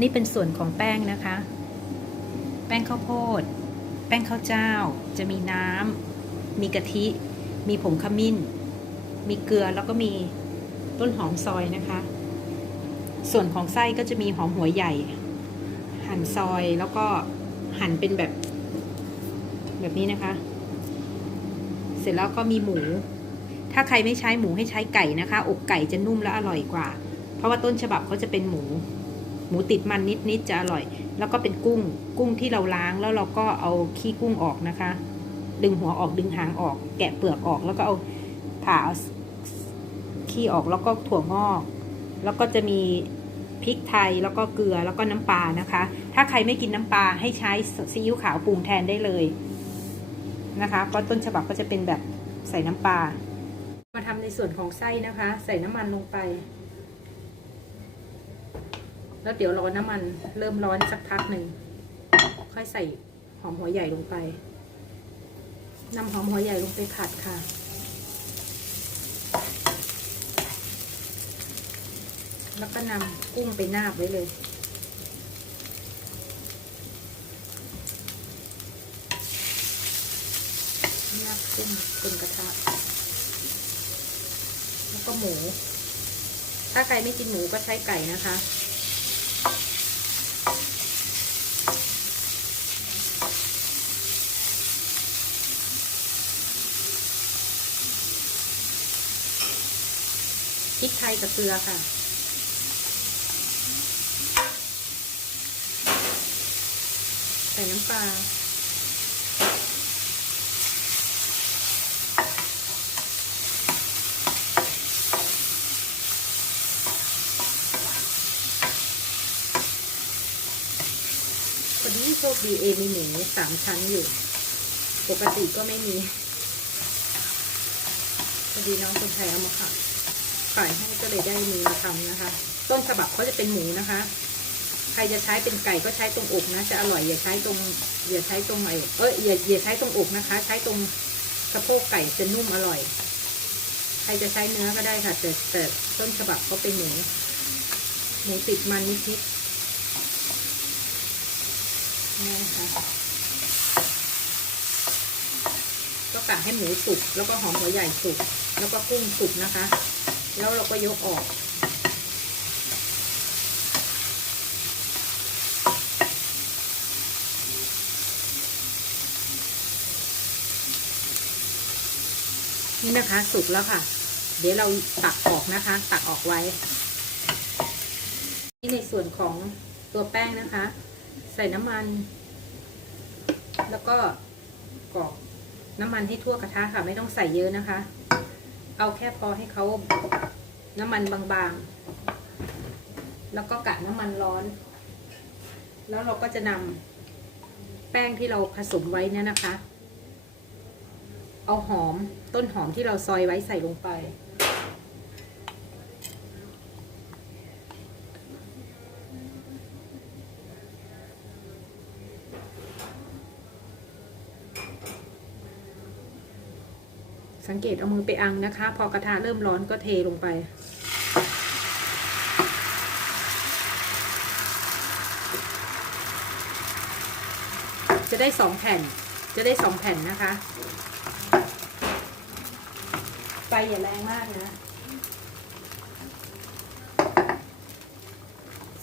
นี่เป็นส่วนของแป้งนะคะ แป้งข้าวโพด แป้งข้าวเจ้า จะมีน้ำ มีกะทิ มีผงขมิ้น มีเกลือแล้วก็มีต้นหอมซอยนะคะ ส่วนของไส้ก็จะมีหอมหัวใหญ่ หั่นซอยแล้วก็หั่นเป็นแบบแบบนี้นะคะ เสร็จแล้วก็มีหมู ถ้าใครไม่ใช้หมูให้ใช้ไก่นะคะ อกไก่จะนุ่มและอร่อยกว่า เพราะว่าต้นฉบับเขาจะเป็นหมู หมูติดมันนิดๆจะอร่อย แล้วก็เป็นกุ้ง กุ้งที่เราล้างแล้วเราก็เอาขี้กุ้งออกนะคะ ดึงหัวออกดึงหางออก แกะเปลือกออก แล้วก็เอาผ่าเอาขี้ออกแล้วก็ถั่วงอก แล้วก็จะมีพริกไทยแล้วก็เกลือแล้วก็น้ำปลานะคะ ถ้าใครไม่กินน้ำปลาให้ใช้ซีอิ๊วขาวปรุงแทนได้เลยนะคะก็ต้นฉบับก็จะเป็นแบบใส่น้ำปลา มาทำในส่วนของไส้นะคะ ใส่น้ำมันลงไป แล้วเดี๋ยวรอน้ำมันเริ่มร้อนสักพักหนึ่ง ค่อยใส่หอมหัวใหญ่ลงไปนำหอมหัวใหญ่ลงไปผัดค่ะ แล้วก็นำกุ้งไปนาบไว้เลยนาบกุ้งบนกระทะ แล้วก็หมู ถ้าใครไม่กินหมูก็ใช้ไก่นะคะ พริกไทยกับเกลือค่ะ ใส่น้ำปลาพอดีโชคดีเอมีหมูสามชั้นอยู่ ปกติก็ไม่มีพอดีน้องคนไทยเอามาขาย ขายให้ก็เลยได้มีมาทำนะคะ ต้นฉบับเขาจะเป็นหมูนะคะ ใครจะใช้เป็นไก่ก็ใช้ตรงอกนะ จะอร่อยอย่าใช้ตรงอย่าใช้ตรงไอ้เอ้ยอย่าอย่าใช้ตรงอกนะคะ ใช้ตรงสะโพกไก่จะนุ่มอร่อย ใครจะใช้เนื้อก็ได้ค่ะ แต่แต่ต้นฉบับเขาเป็นหมูหมูติดมันนิดๆนี่นะคะก็กะให้หมูสุกแล้วก็หอมหัวใหญ่สุกแล้วก็กุ้งสุกนะคะ แล้วเราก็ยกออกนี่นะคะสุกแล้วค่ะ เดี๋ยวเราตักออกนะคะ ตักออกไว้ นี่ในส่วนของตัวแป้งนะคะ ใส่น้ำมัน แล้วก็กรอกน้ำมันให้ทั่วกระทะค่ะ ไม่ต้องใส่เยอะนะคะ เอาแค่พอให้เขาน้ำมันบางๆ แล้วก็กะน้ำมันร้อน แล้วเราก็จะนำแป้งที่เราผสมไว้เนี่ยนะคะ เอาหอมต้นหอมที่เราซอยไว้ใส่ลงไป สังเกตเอามือไปอังนะคะ พอกระทะเริ่มร้อนก็เทลงไป จะได้สองแผ่น จะได้สองแผ่นนะคะไฟอย่าแรงมากนะ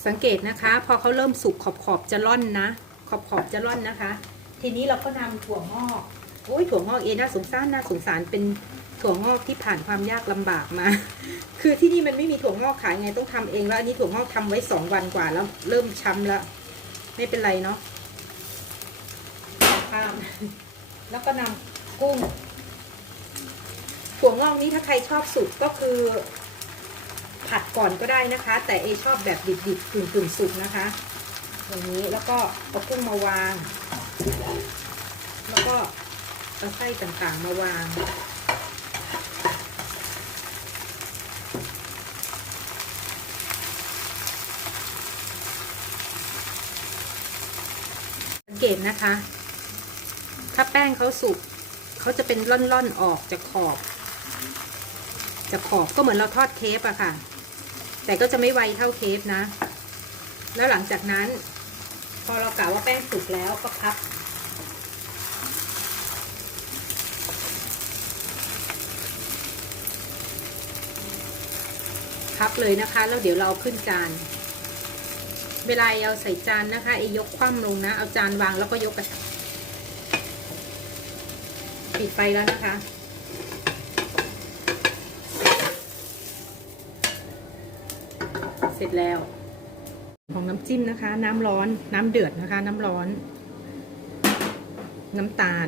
สังเกตนะคะ พอเขาเริ่มสุกขอบขอบจะร่อนนะ ขอบขอบจะร่อนนะคะ ทีนี้เราก็นำถั่วงอก โอ้ยถั่วงอกเองน่าสงสารน่าสงสารเป็นถั่วงอกที่ผ่านความยากลำบากมา คือที่นี่มันไม่มีถั่วงอกขายไงต้องทำเองแล้วอันนี้ถั่วงอกทำไว้สองวันกว่าแล้วเริ่มช้ำแล้ว ไม่เป็นไรเนาะข้ามแล้วก็นำกุ้ง ถั่วงอกนี้ถ้าใครชอบสุกก็คือ ผัดก่อนก็ได้นะคะ แต่เอชอบแบบดิบๆกึ่งๆสุกนะคะอย่างนี้แล้วก็เอากุ้งมาวาง แล้วก็ เอาไส้ต่างๆมาวางสังเกตนะคะ ถ้าแป้งเขาสุกเขาจะเป็นล่อนๆออกจากขอบจากขอบก็เหมือนเราทอดเคฟอะค่ะ แต่ก็จะไม่ไวเท่าเคฟนะ แล้วหลังจากนั้น พอเรากะว่าแป้งสุกแล้วก็พับ พับเลยนะคะ แล้วเดี๋ยวเราเอาขึ้นจาน เวลาเอาใส่จานนะคะไอยกคว่ำลงนะ เอาจานวางแล้วก็ยกกระชับปิดไฟแล้วนะคะ เสร็จแล้ว ของน้ำจิ้มนะคะ น้ำร้อน น้ำเดือดนะคะ น้ำร้อน น้ำตาล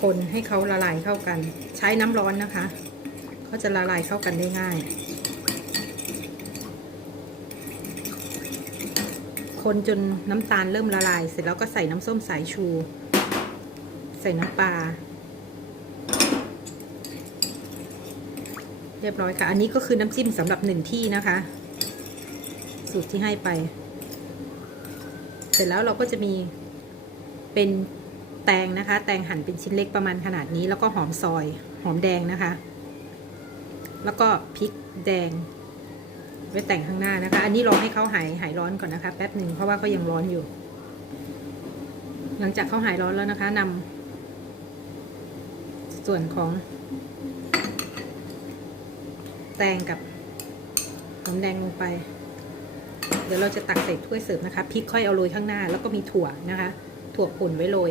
คนให้เขาละลายเข้ากัน ใช้น้ำร้อนนะคะ เขาจะละลายเข้ากันได้ง่าย คนจนน้ำตาลเริ่มละลาย เสร็จแล้วก็ใส่น้ำส้มสายชู ใส่น้ำปลา เรียบร้อยค่ะ อันนี้ก็คือน้ำจิ้มสำหรับหนึ่งที่นะคะ สูตรที่ให้ไป เสร็จแล้วเราก็จะมีเป็นแตงนะคะ แตงหั่นเป็นชิ้นเล็กประมาณขนาดนี้ แล้วก็หอมซอย หอมแดงนะคะ แล้วก็พริกแดง ไว้แต่งข้างหน้านะคะ อันนี้รอให้เขาหายหายร้อนก่อนนะคะ แป๊บหนึ่งเพราะว่าเขายังร้อนอยู่ หลังจากเขาหายร้อนแล้วนะคะนำส่วนของแตงกับหอมแดงลงไป เดี๋ยวเราจะตักใส่ถ้วยเสิร์ฟนะคะพริกค่อยเอาโรยข้างหน้า แล้วก็มีถั่วนะคะ ถั่วป่นไว้โรย